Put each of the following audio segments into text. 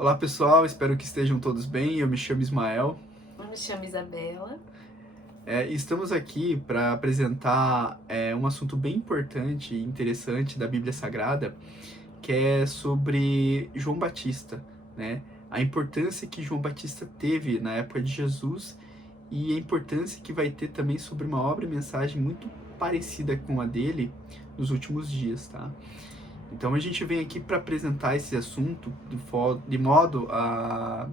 Olá pessoal, espero que estejam todos bem. Eu me chamo Ismael. Eu me chamo Isabela. Estamos aqui para apresentar um assunto bem importante e interessante da Bíblia Sagrada, que é sobre João Batista, né? A importância que João Batista teve na época de Jesus e a importância que vai ter também sobre uma obra e mensagem muito parecida com a dele nos últimos dias, tá? Então a gente vem aqui para apresentar esse assunto de modo a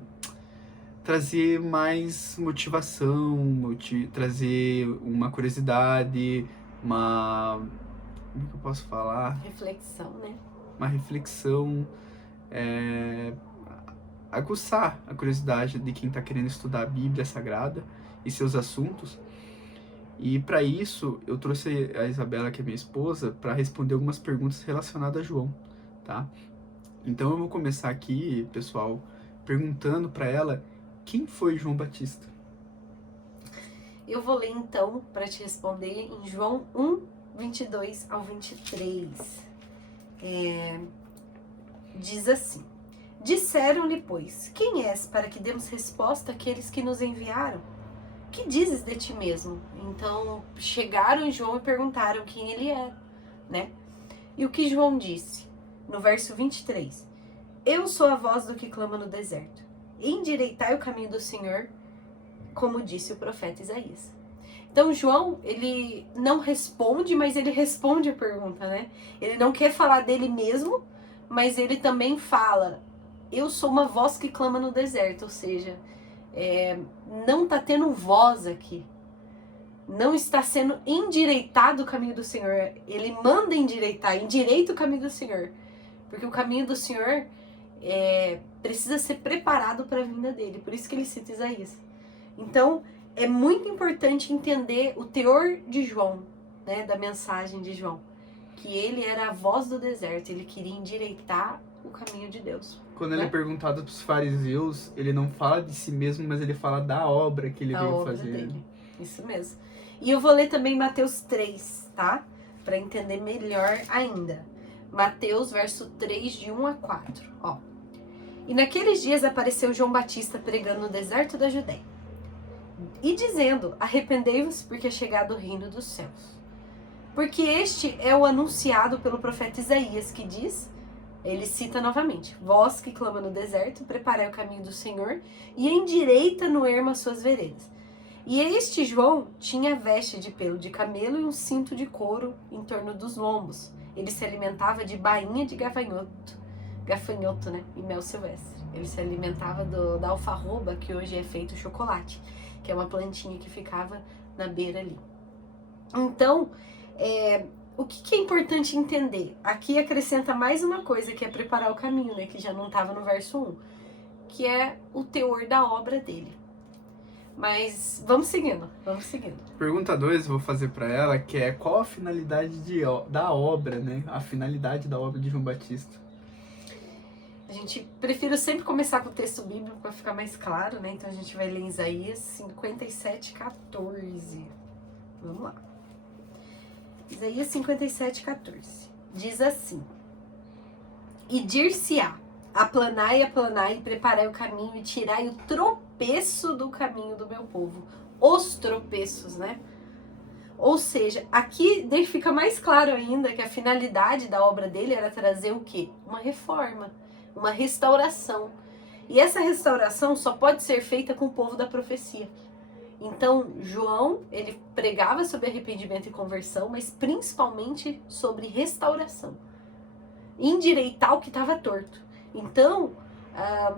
trazer mais motivação, trazer uma curiosidade, como é que eu posso falar? Reflexão, né? Uma reflexão, aguçar a curiosidade de quem está querendo estudar a Bíblia Sagrada e seus assuntos. E para isso, eu trouxe a Isabela, que é minha esposa, para responder algumas perguntas relacionadas a João, tá? Então eu vou começar aqui, pessoal, perguntando para ela quem foi João Batista. Eu vou ler então para te responder em João 1, 22 ao 23. Diz assim: Disseram-lhe, pois, quem és para que demos resposta àqueles que nos enviaram? Que dizes de ti mesmo? Então chegaram em João e perguntaram quem ele era, né? E o que João disse? No verso 23. Eu sou a voz do que clama no deserto. Endireitai o caminho do Senhor, como disse o profeta Isaías. Então João, ele não responde, mas ele responde a pergunta, né? Ele não quer falar dele mesmo, mas ele também fala: eu sou uma voz que clama no deserto, ou seja, não está tendo voz aqui. Não está sendo endireitado o caminho do Senhor. Ele manda endireita o caminho do Senhor. Porque o caminho do Senhor precisa ser preparado para a vinda dele. Por isso que ele cita Isaías. Então, é muito importante entender o teor de João, né, da mensagem de João. Que ele era a voz do deserto. Ele queria endireitar o caminho de Deus. Quando ele é perguntado para os fariseus, ele não fala de si mesmo, mas ele fala da obra que ele veio fazer. Dele. Isso mesmo. E eu vou ler também Mateus 3, tá? Para entender melhor ainda. Mateus, verso 3, de 1 a 4. Ó. E naqueles dias apareceu João Batista pregando no deserto da Judéia. E dizendo: arrependei-vos, porque é chegado o reino dos céus. Porque este é o anunciado pelo profeta Isaías, que diz... Ele cita novamente: vós que clama no deserto, preparai o caminho do Senhor e endireita no ermo as suas veredas. E este João tinha veste de pelo de camelo e um cinto de couro em torno dos lombos. Ele se alimentava de bainha de gafanhoto, né? E mel silvestre. Ele se alimentava da alfarroba, que hoje é feito chocolate, que é uma plantinha que ficava na beira ali. Então, o que é importante entender? Aqui acrescenta mais uma coisa, que é preparar o caminho, né? Que já não estava no verso 1. Que é o teor da obra dele. Mas vamos seguindo. Pergunta 2 eu vou fazer para ela, que é: qual a finalidade da obra, né? A finalidade da obra de João Batista. A gente prefiro sempre começar com o texto bíblico para ficar mais claro, né? Então a gente vai ler em Isaías 57, 14. Vamos lá. Isaías 57, 14. Diz assim: E dir-se-á, aplanai, e preparai o caminho e tirai o tropeço do caminho do meu povo. Os tropeços, né? Ou seja, aqui fica mais claro ainda que a finalidade da obra dele era trazer o quê? Uma reforma, uma restauração. E essa restauração só pode ser feita com o povo da profecia. Então, João, ele pregava sobre arrependimento e conversão, mas principalmente sobre restauração. Endireitar o que estava torto. Então,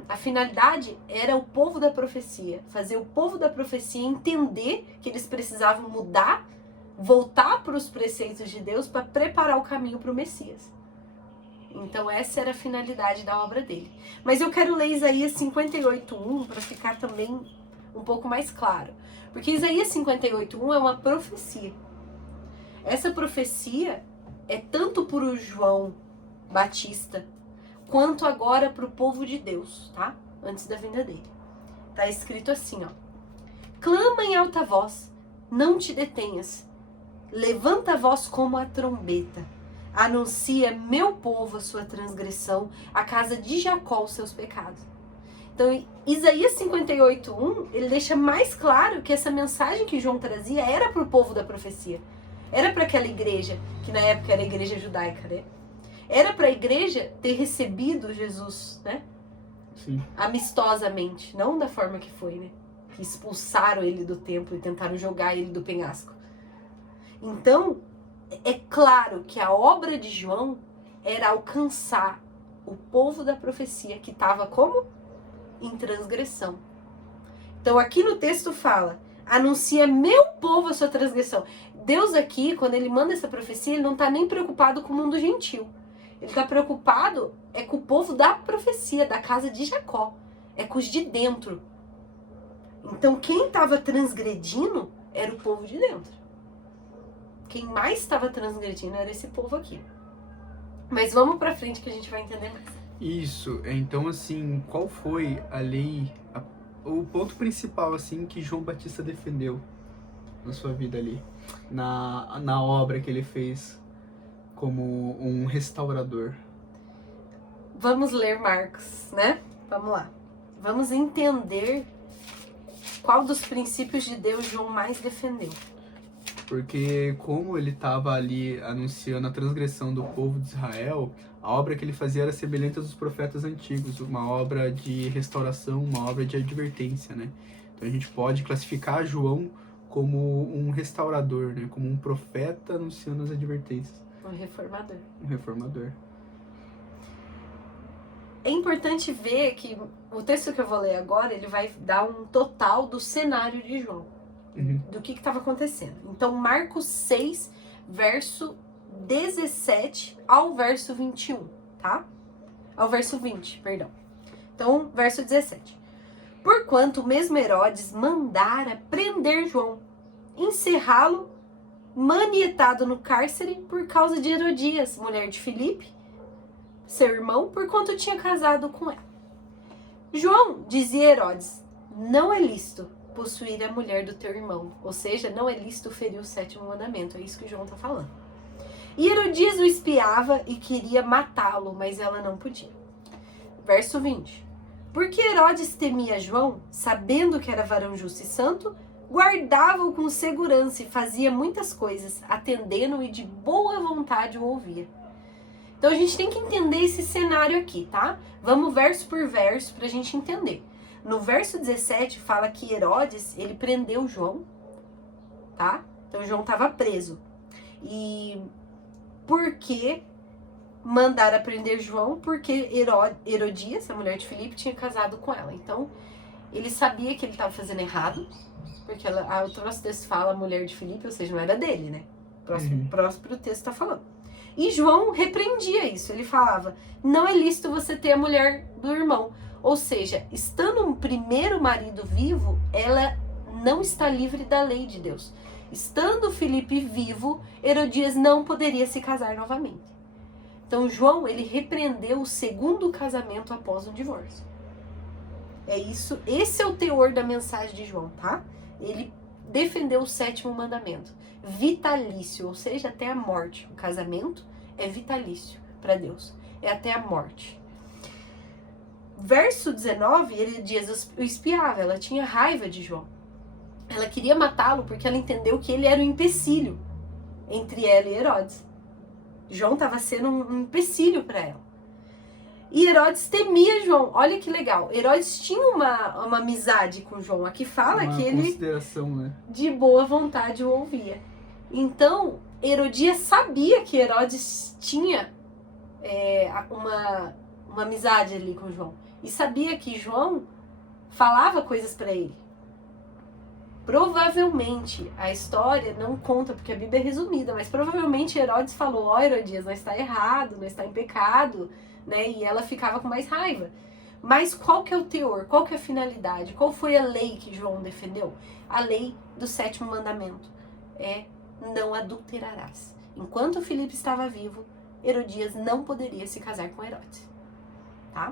a finalidade era o povo da profecia. Fazer o povo da profecia entender que eles precisavam mudar, voltar para os preceitos de Deus para preparar o caminho para o Messias. Então, essa era a finalidade da obra dele. Mas eu quero ler Isaías 58:1 para ficar também um pouco mais claro. Porque Isaías 58:1 é uma profecia. Essa profecia é tanto para o João Batista, quanto agora para o povo de Deus, tá? Antes da vinda dele. Tá escrito assim, ó: clama em alta voz, não te detenhas. Levanta a voz como a trombeta. Anuncia meu povo a sua transgressão, a casa de Jacó os seus pecados. Então, Isaías 58:1, ele deixa mais claro que essa mensagem que João trazia era para o povo da profecia. Era para aquela igreja, que na época era a igreja judaica, né? Era para a igreja ter recebido Jesus, né? Sim. Amistosamente, não da forma que foi, né? Que expulsaram ele do templo e tentaram jogar ele do penhasco. Então, é claro que a obra de João era alcançar o povo da profecia que estava como? Em transgressão. Então aqui no texto fala, anuncia meu povo a sua transgressão. Deus aqui, quando ele manda essa profecia, ele não está nem preocupado com o mundo gentil. Ele está preocupado com o povo da profecia, da casa de Jacó. É com os de dentro. Então quem estava transgredindo era o povo de dentro. Quem mais estava transgredindo era esse povo aqui. Mas vamos pra frente que a gente vai entender mais. Isso, então assim, qual foi a lei, o ponto principal assim que João Batista defendeu na sua vida ali, na obra que ele fez como um restaurador? Vamos ler Marcos, né? Vamos lá. Vamos entender qual dos princípios de Deus João mais defendeu. Porque como ele estava ali anunciando a transgressão do povo de Israel, a obra que ele fazia era semelhante aos profetas antigos, uma obra de restauração, uma obra de advertência, né? Então a gente pode classificar João como um restaurador, né? Como um profeta anunciando as advertências. Um reformador. Um reformador. É importante ver que o texto que eu vou ler agora, ele vai dar um total do cenário de João. Do que estava acontecendo. Então, Marcos 6, verso 17 ao verso 21, tá? Ao verso 20, perdão. Então, verso 17. Porquanto o mesmo Herodes mandara prender João, encerrá-lo, manietado no cárcere por causa de Herodias, mulher de Filipe, seu irmão, porquanto tinha casado com ela. João, dizia Herodes, não é lícito possuir a mulher do teu irmão. Ou seja, não é lícito ferir o 7º mandamento. É isso que João está falando. E Herodias o espiava e queria matá-lo, mas ela não podia. Verso 20. Porque Herodes temia João, sabendo que era varão justo e santo, guardava-o com segurança e fazia muitas coisas, atendendo-o e de boa vontade o ouvia. Então a gente tem que entender esse cenário aqui, tá? Vamos verso por verso para a gente entender. No verso 17 fala que Herodes, ele prendeu João, tá? Então João estava preso. E por que mandaram prender João? Porque Herodias, a mulher de Filipe, tinha casado com ela. Então ele sabia que ele estava fazendo errado, porque o próximo texto fala mulher de Filipe, ou seja, não era dele, né? Próximo texto está falando. E João repreendia isso. Ele falava, não é lícito você ter a mulher do irmão. Ou seja, estando um primeiro marido vivo, ela não está livre da lei de Deus. Estando Filipe vivo, Herodias não poderia se casar novamente. Então João, ele repreendeu o 2º casamento após um divórcio. É isso, esse é o teor da mensagem de João, tá? Ele defendeu o 7º mandamento, vitalício, ou seja, até a morte. O casamento é vitalício para Deus, é até a morte. Verso 19, Herodias o espiava, ela tinha raiva de João. Ela queria matá-lo porque ela entendeu que ele era um empecilho entre ela e Herodes. João estava sendo um empecilho para ela. E Herodes temia João. Olha que legal. Herodes tinha uma amizade com João. Aqui fala que ele, consideração, né? De boa vontade, o ouvia. Então, Herodias sabia que Herodes tinha uma amizade ali com João. E sabia que João falava coisas para ele. Provavelmente, a história não conta, porque a Bíblia é resumida, mas provavelmente Herodes falou, ó Herodias, nós está errado, nós está em pecado, né? E ela ficava com mais raiva. Mas qual que é o teor? Qual que é a finalidade? Qual foi a lei que João defendeu? A lei do 7º mandamento. É, não adulterarás. Enquanto Filipe estava vivo, Herodias não poderia se casar com Herodes. Tá?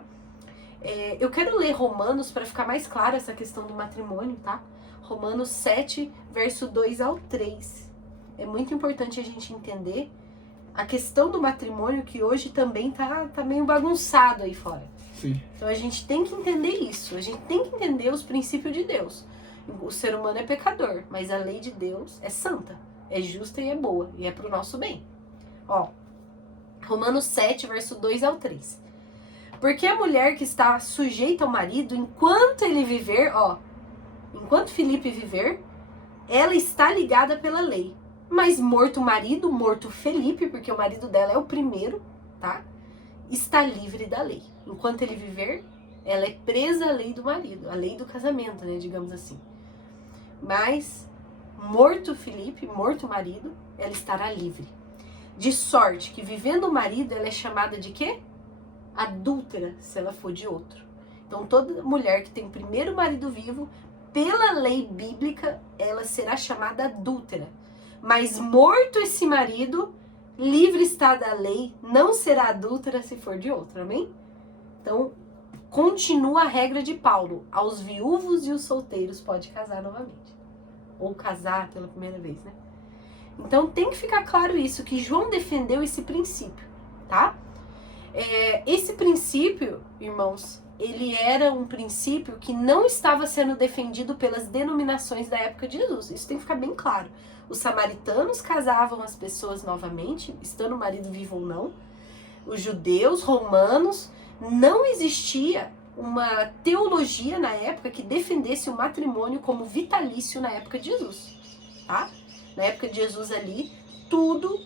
Eu quero ler Romanos para ficar mais claro essa questão do matrimônio, tá? Romanos 7, verso 2 ao 3. É muito importante a gente entender a questão do matrimônio, que hoje também tá meio bagunçado aí fora. Sim. Então a gente tem que entender isso, a gente tem que entender os princípios de Deus. O ser humano é pecador, mas a lei de Deus é santa, é justa e é boa, e é pro nosso bem. Ó, Romanos 7, verso 2 ao 3. Porque a mulher que está sujeita ao marido, enquanto ele viver, ó, enquanto Filipe viver, ela está ligada pela lei. Mas morto o marido, morto Felipe, porque o marido dela é o primeiro, tá? Está livre da lei. Enquanto ele viver, ela é presa à lei do marido, à lei do casamento, né, digamos assim. Mas, morto Felipe, morto o marido, ela estará livre. De sorte que, vivendo o marido, ela é chamada de quê? Adúltera, se ela for de outro. Então, toda mulher que tem o primeiro marido vivo, pela lei bíblica, ela será chamada adúltera. Mas morto esse marido, livre está da lei, não será adúltera se for de outro, amém? Então, continua a regra de Paulo, aos viúvos e os solteiros pode casar novamente. Ou casar pela primeira vez, né? Então, tem que ficar claro isso, que João defendeu esse princípio, tá? Esse princípio, irmãos, ele era um princípio que não estava sendo defendido pelas denominações da época de Jesus. Isso tem que ficar bem claro. Os samaritanos casavam as pessoas novamente, estando o marido vivo ou não. Os judeus, romanos, não existia uma teologia na época que defendesse o matrimônio como vitalício na época de Jesus, tá? Na época de Jesus ali, tudo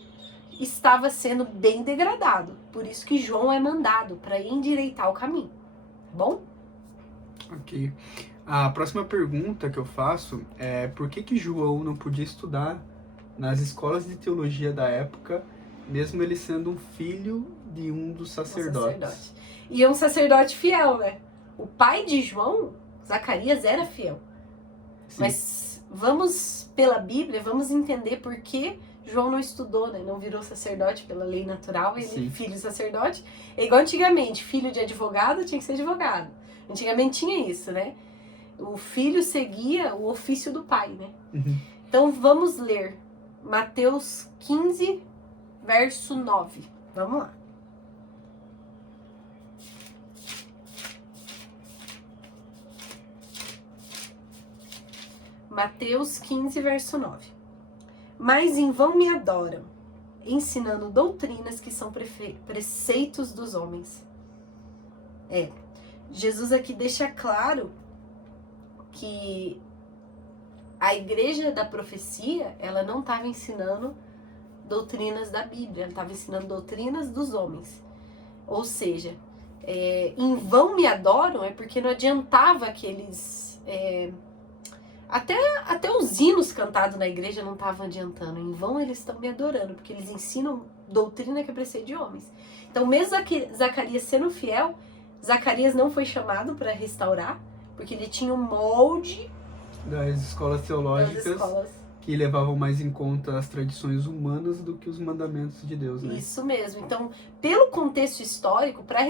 estava sendo bem degradado. Por isso que João é mandado para endireitar o caminho. Tá bom? Ok. A próxima pergunta que eu faço é por que João não podia estudar nas escolas de teologia da época, mesmo ele sendo um filho de um dos sacerdotes? E é um sacerdote fiel, né? O pai de João, Zacarias, era fiel. Sim. Mas vamos, pela Bíblia, vamos entender por que João não estudou, né? Não virou sacerdote pela lei natural, ele filho de sacerdote. É igual antigamente, filho de advogado tinha que ser advogado. Antigamente tinha isso, né? O filho seguia o ofício do pai, né? Uhum. Então vamos ler Mateus 15, verso 9. Vamos lá. Mateus 15, verso 9. Mas em vão me adoram, ensinando doutrinas que são preceitos dos homens. Jesus aqui deixa claro que a igreja da profecia, ela não estava ensinando doutrinas da Bíblia, ela estava ensinando doutrinas dos homens. Ou seja, em vão me adoram é porque não adiantava aqueles... Até os hinos cantados na igreja não estavam adiantando. Em vão eles estão me adorando, porque eles ensinam doutrina que é preceito de homens. Então, mesmo Zacarias sendo fiel, Zacarias não foi chamado para restaurar, porque ele tinha um molde das escolas teológicas que levavam mais em conta as tradições humanas do que os mandamentos de Deus, né? Isso mesmo. Então, pelo contexto histórico, para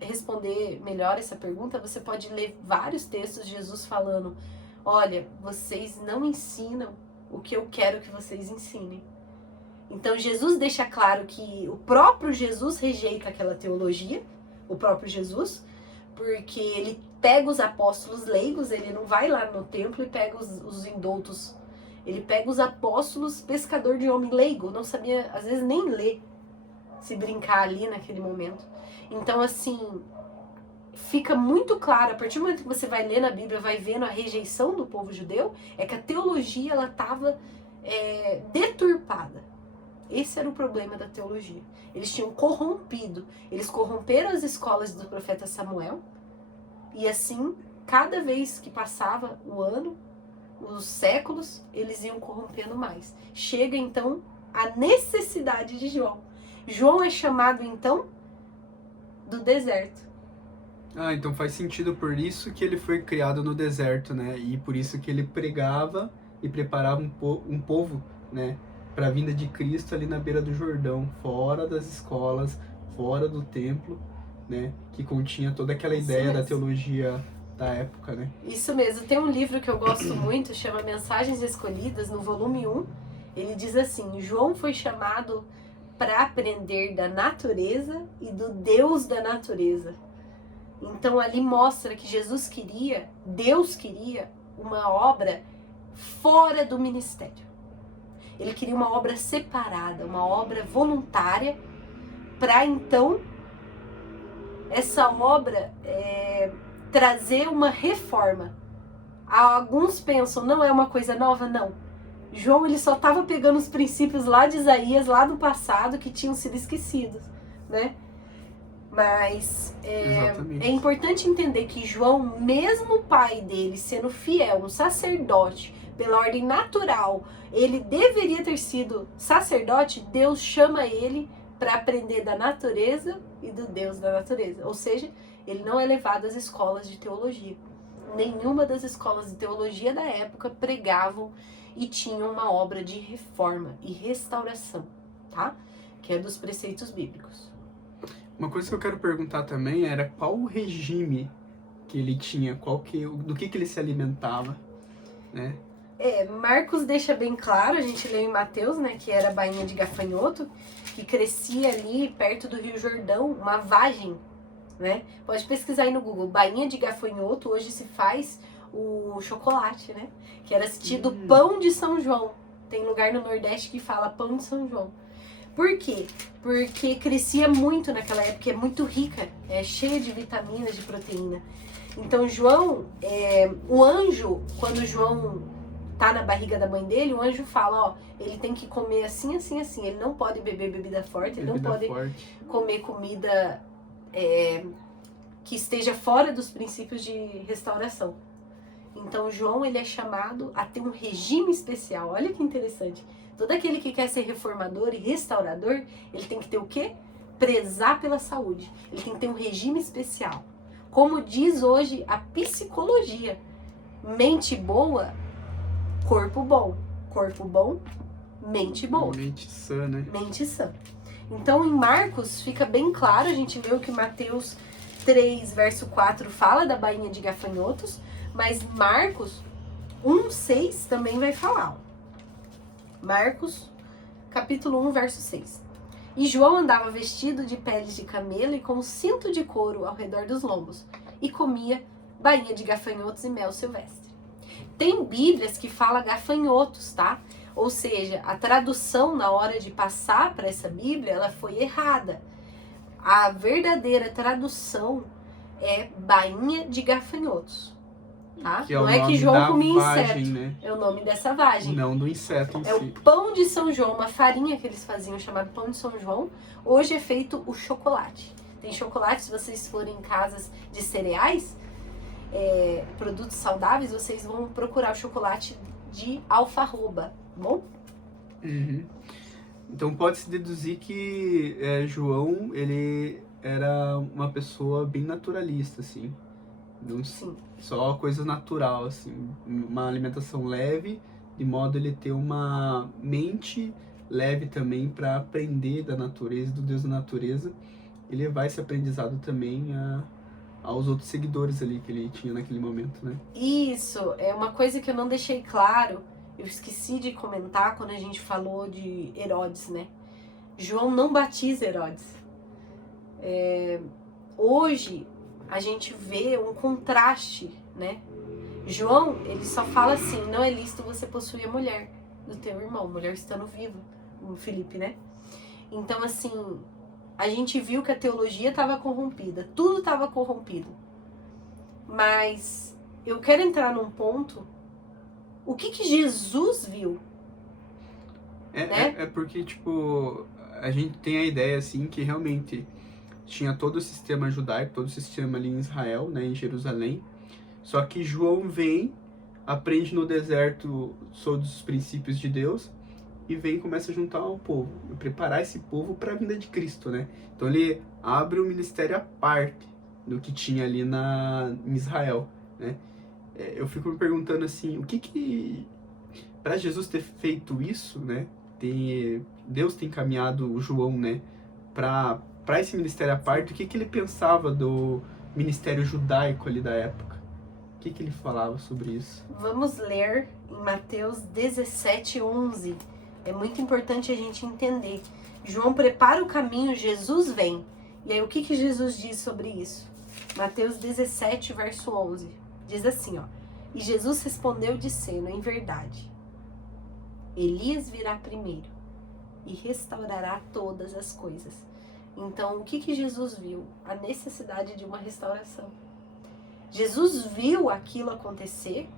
responder melhor essa pergunta, você pode ler vários textos de Jesus falando: olha, vocês não ensinam o que eu quero que vocês ensinem. Então, Jesus deixa claro que o próprio Jesus rejeita aquela teologia, o próprio Jesus, porque ele pega os apóstolos leigos, ele não vai lá no templo e pega os indoutos. Ele pega os apóstolos pescador de homem leigo, não sabia, às vezes, nem ler, se brincar ali naquele momento. Então, assim, fica muito claro, a partir do momento que você vai ler na Bíblia, vai vendo a rejeição do povo judeu, é que a teologia, ela estava deturpada. Esse era o problema da teologia. Eles tinham corrompido, eles corromperam as escolas do profeta Samuel, e assim, cada vez que passava o ano, os séculos, eles iam corrompendo mais. Chega, então, a necessidade de João. João é chamado, então, do deserto. Ah, então faz sentido, por isso que ele foi criado no deserto, né? E por isso que ele pregava e preparava um povo, né, para a vinda de Cristo ali na beira do Jordão, fora das escolas, fora do templo, né? Que continha toda aquela ideia da teologia da época, né? Isso mesmo. Tem um livro que eu gosto muito, chama Mensagens Escolhidas, no volume 1. Ele diz assim: João foi chamado para aprender da natureza e do Deus da natureza. Então ali mostra que Deus queria uma obra fora do ministério. Ele queria uma obra separada, uma obra voluntária, para então essa obra trazer uma reforma. Alguns pensam, não é uma coisa nova? Não. João ele só estava pegando os princípios lá de Isaías, lá do passado, que tinham sido esquecidos, né? Mas é importante entender que João, mesmo o pai dele sendo fiel, um sacerdote, pela ordem natural, ele deveria ter sido sacerdote, Deus chama ele para aprender da natureza e do Deus da natureza. Ou seja, ele não é levado às escolas de teologia. Nenhuma das escolas de teologia da época pregavam e tinham uma obra de reforma e restauração, tá? Que é dos preceitos bíblicos. Uma coisa que eu quero perguntar também era qual o regime que ele tinha, do que ele se alimentava, né? Marcos deixa bem claro, a gente lê em Mateus, né, que era a bainha de gafanhoto, que crescia ali perto do Rio Jordão, uma vagem, né? Pode pesquisar aí no Google, bainha de gafanhoto, hoje se faz o chocolate, né? Que era tido pão de São João. Tem lugar no Nordeste que fala pão de São João. Por quê? Porque crescia muito naquela época, é muito rica, é cheia de vitaminas, de proteína. Então João, o anjo, quando João tá na barriga da mãe dele, o anjo fala, ó, ele tem que comer assim, assim, assim, ele não pode beber bebida forte, ele não pode comer comida que esteja fora dos princípios de restauração. Então João, ele é chamado a ter um regime especial, olha que interessante. Todo aquele que quer ser reformador e restaurador, ele tem que ter o quê? Prezar pela saúde. Ele tem que ter um regime especial. Como diz hoje a psicologia, mente boa, corpo bom. Corpo bom, mente boa. Mente sã, né? Mente sã. Então em Marcos fica bem claro, a gente vê o que Mateus 3, verso 4 fala da bainha de gafanhotos, mas Marcos 1,6 também vai falar. Marcos, capítulo 1, verso 6. E João andava vestido de peles de camelo e com um cinto de couro ao redor dos lombos, e comia bainha de gafanhotos e mel silvestre. Tem bíblias que falam gafanhotos, tá? Ou seja, a tradução na hora de passar para essa bíblia, ela foi errada. A verdadeira tradução é bainha de gafanhotos. Tá? Que é não é que João comia vagem, inseto, né? É o nome dessa vagem. Não do inseto em si. É o pão de São João, uma farinha que eles faziam chamado pão de São João. Hoje é feito o chocolate. Tem chocolate, se vocês forem em casas de cereais, produtos saudáveis, vocês vão procurar o chocolate de alfarroba, tá bom? Uhum. Então pode-se deduzir que João, ele era uma pessoa bem naturalista, assim. Sim. Só coisa natural, assim, uma alimentação leve, de modo ele ter uma mente leve também para aprender da natureza, do Deus da natureza, e levar esse aprendizado também aos outros seguidores ali que ele tinha naquele momento, né? Isso, é uma coisa que eu não deixei claro, eu esqueci de comentar quando a gente falou de Herodes, né? João não batiza Herodes. Hoje a gente vê um contraste, né? João, ele só fala assim, não é lícito você possuir a mulher do teu irmão, mulher estando viva, o Felipe, né? Então, assim, a gente viu que a teologia estava corrompida, tudo estava corrompido. Mas eu quero entrar num ponto, o que Jesus viu? É porque, tipo, a gente tem a ideia, assim, que realmente tinha todo o sistema judaico, todo o sistema ali em Israel, né, em Jerusalém. Só que João vem, aprende no deserto sobre os princípios de Deus e vem e começa a juntar o povo, preparar esse povo para a vinda de Cristo, né? Então ele abre um ministério à parte do que tinha ali em Israel, né? Eu fico me perguntando assim, o que para Jesus ter feito isso, né? Deus tem encaminhado o João, né, para esse ministério à parte. O que ele pensava do ministério judaico ali da época? O que ele falava sobre isso? Vamos ler em Mateus 17:11. É muito importante a gente entender. João prepara o caminho, Jesus vem. E aí o que Jesus diz sobre isso? Mateus 17, verso 11. Diz assim, ó. E Jesus respondeu dizendo, em verdade, Elias virá primeiro e restaurará todas as coisas. Então, o que Jesus viu? A necessidade de uma restauração. Jesus viu aquilo acontecer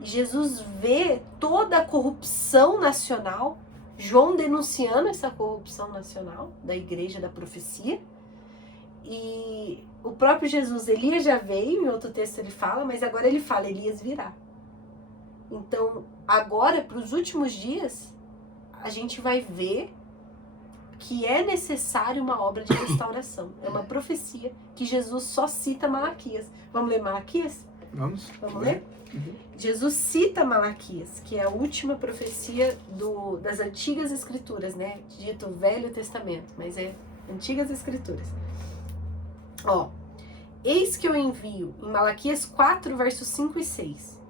e Jesus vê toda a corrupção nacional, João denunciando essa corrupção nacional da igreja da profecia. E o próprio Jesus, Elias já veio, em outro texto ele fala, mas agora ele fala, Elias virá. Então, agora, para os últimos dias, a gente vai ver que é necessário uma obra de restauração. É uma profecia que Jesus só cita Malaquias. Vamos ler Malaquias? Vamos ler? Uhum. Jesus cita Malaquias, que é a última profecia das antigas escrituras, né? Dito Velho Testamento, mas é antigas escrituras. Ó, eis que eu envio, em Malaquias 4, versos 5 e 6.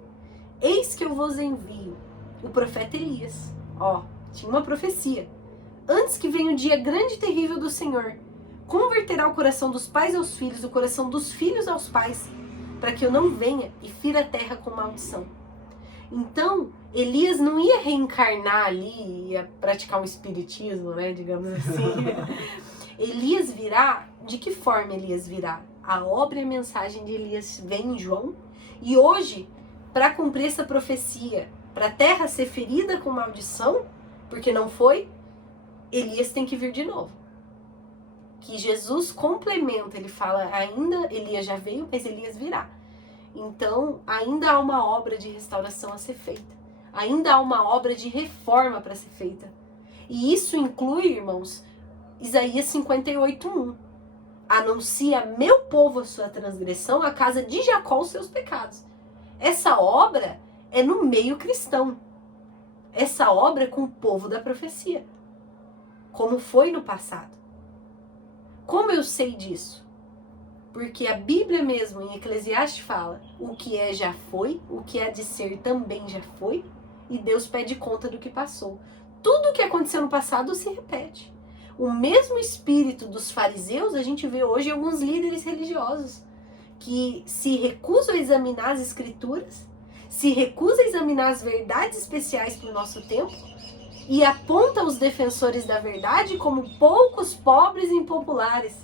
Eis que eu vos envio o profeta Elias. Ó, tinha uma profecia. Antes que venha o dia grande e terrível do Senhor, converterá o coração dos pais aos filhos, o coração dos filhos aos pais, para que eu não venha e fira a terra com maldição. Então, Elias não ia reencarnar ali, ia praticar um espiritismo, né, digamos assim. Elias virá, de que forma Elias virá? A obra e a mensagem de Elias vem em João, e hoje, para cumprir essa profecia, para a terra ser ferida com maldição, porque não foi, Elias tem que vir de novo. Que Jesus complementa, ele fala, ainda Elias já veio, mas Elias virá. Então, ainda há uma obra de restauração a ser feita. Ainda há uma obra de reforma para ser feita. E isso inclui, irmãos, Isaías 58:1. Anuncia meu povo a sua transgressão, a casa de Jacó os seus pecados. Essa obra é no meio cristão. Essa obra é com o povo da profecia. Como foi no passado. Como eu sei disso? Porque a Bíblia mesmo, em Eclesiastes, fala o que é já foi, o que há de ser também já foi, e Deus pede conta do que passou. Tudo o que aconteceu no passado se repete. O mesmo espírito dos fariseus a gente vê hoje em alguns líderes religiosos que se recusam a examinar as escrituras, se recusam a examinar as verdades especiais para o nosso tempo e aponta os defensores da verdade como poucos, pobres e impopulares.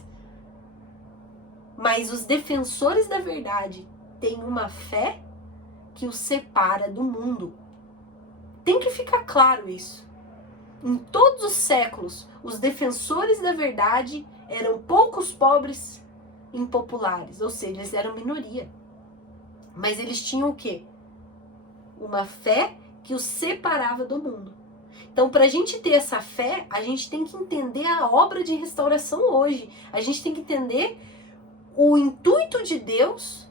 Mas os defensores da verdade têm uma fé que os separa do mundo. Tem que ficar claro isso. Em todos os séculos, os defensores da verdade eram poucos, pobres, impopulares. Ou seja, eles eram minoria. Mas eles tinham o quê? Uma fé que os separava do mundo. Então, para a gente ter essa fé, a gente tem que entender a obra de restauração hoje. A gente tem que entender o intuito de Deus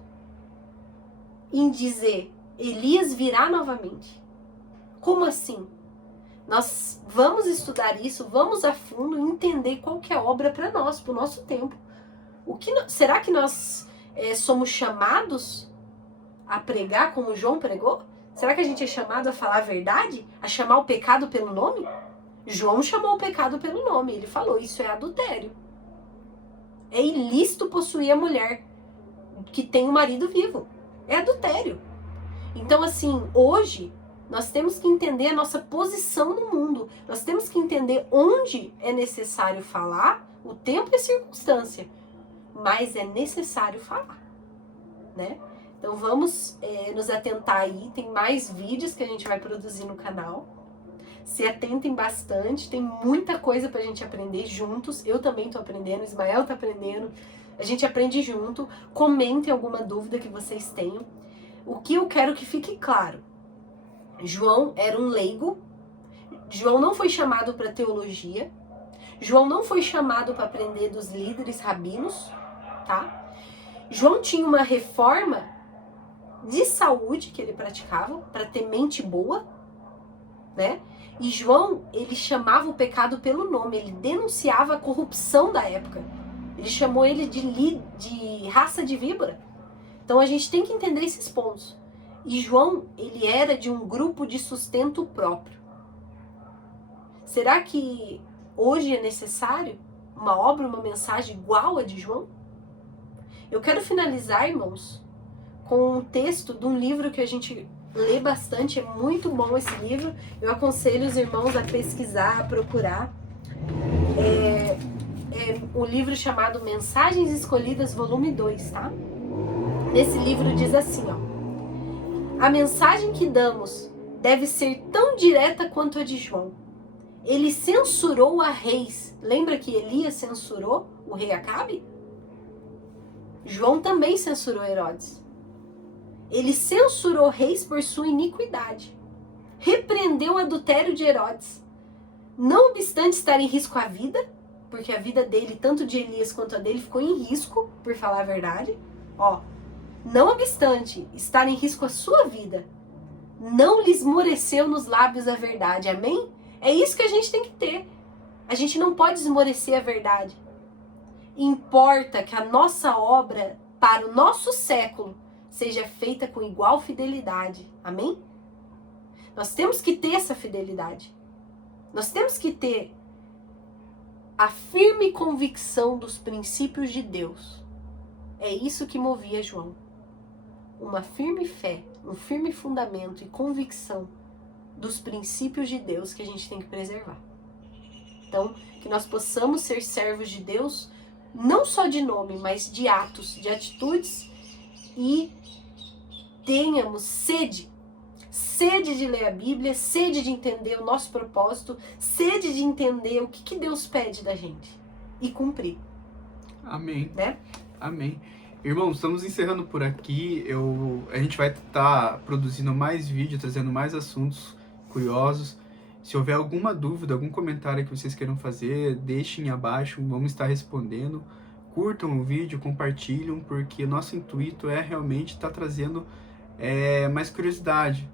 em dizer, Elias virá novamente. Como assim? Nós vamos estudar isso, vamos a fundo e entender qual que é a obra para nós, para o nosso tempo. Será que nós somos chamados a pregar como João pregou? Será que a gente é chamado a falar a verdade? A chamar o pecado pelo nome? João chamou o pecado pelo nome. Ele falou, isso é adultério. É ilícito possuir a mulher que tem um marido vivo. É adultério. Então, assim, hoje, nós temos que entender a nossa posição no mundo. Nós temos que entender onde é necessário falar, o tempo e a circunstância. Mas é necessário falar, né? Então vamos nos atentar aí, tem mais vídeos que a gente vai produzir no canal. Se atentem bastante, tem muita coisa pra gente aprender juntos. Eu também tô aprendendo, o Ismael tá aprendendo. A gente aprende junto. Comentem alguma dúvida que vocês tenham. O que eu quero que fique claro. João era um leigo. João não foi chamado para teologia. João não foi chamado para aprender dos líderes rabinos, tá? João tinha uma reforma de saúde que ele praticava para ter mente boa, né? E João, ele chamava o pecado pelo nome, ele denunciava a corrupção da época. Ele chamou ele de raça de víbora. Então a gente tem que entender esses pontos. E João, ele era de um grupo de sustento próprio. Será que hoje é necessário uma obra, uma mensagem igual a de João? Eu quero finalizar, irmãos, com um texto de um livro que a gente lê bastante, é muito bom esse livro. Eu aconselho os irmãos a pesquisar, a procurar. É um livro chamado Mensagens Escolhidas, volume 2, tá? Nesse livro diz assim, ó: a mensagem que damos deve ser tão direta quanto a de João. Ele censurou a reis. Lembra que Elias censurou o rei Acabe? João também censurou Herodes. Ele censurou reis por sua iniquidade. Repreendeu o adultério de Herodes. Não obstante estar em risco a vida, porque a vida dele, tanto de Elias quanto a dele, ficou em risco, por falar a verdade. Ó, não obstante estar em risco a sua vida, não lhe esmoreceu nos lábios a verdade. Amém? É isso que a gente tem que ter. A gente não pode esmorecer a verdade. Importa que a nossa obra para o nosso século seja feita com igual fidelidade. Amém? Nós temos que ter essa fidelidade. Nós temos que ter a firme convicção dos princípios de Deus. É isso que movia João. Uma firme fé, um firme fundamento e convicção dos princípios de Deus que a gente tem que preservar. Então, que nós possamos ser servos de Deus, não só de nome, mas de atos, de atitudes, e tenhamos sede de ler a Bíblia, sede de entender o nosso propósito, sede de entender o que Deus pede da gente e cumprir. Amém. Né? Amém. Irmãos, estamos encerrando por aqui. A gente vai estar produzindo mais vídeo, trazendo mais assuntos curiosos. Se houver alguma dúvida, algum comentário que vocês queiram fazer, deixem abaixo, vamos estar respondendo. Curtam o vídeo, compartilham, porque o nosso intuito é realmente estar trazendo mais curiosidade.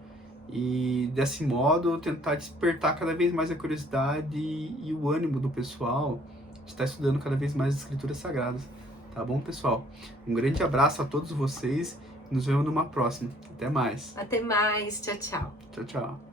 E desse modo tentar despertar cada vez mais a curiosidade e o ânimo do pessoal de estar estudando cada vez mais as Escrituras Sagradas. Tá bom, pessoal? Um grande abraço a todos vocês. Nos vemos numa próxima. Até mais. Até mais. Tchau, tchau. Tchau, tchau.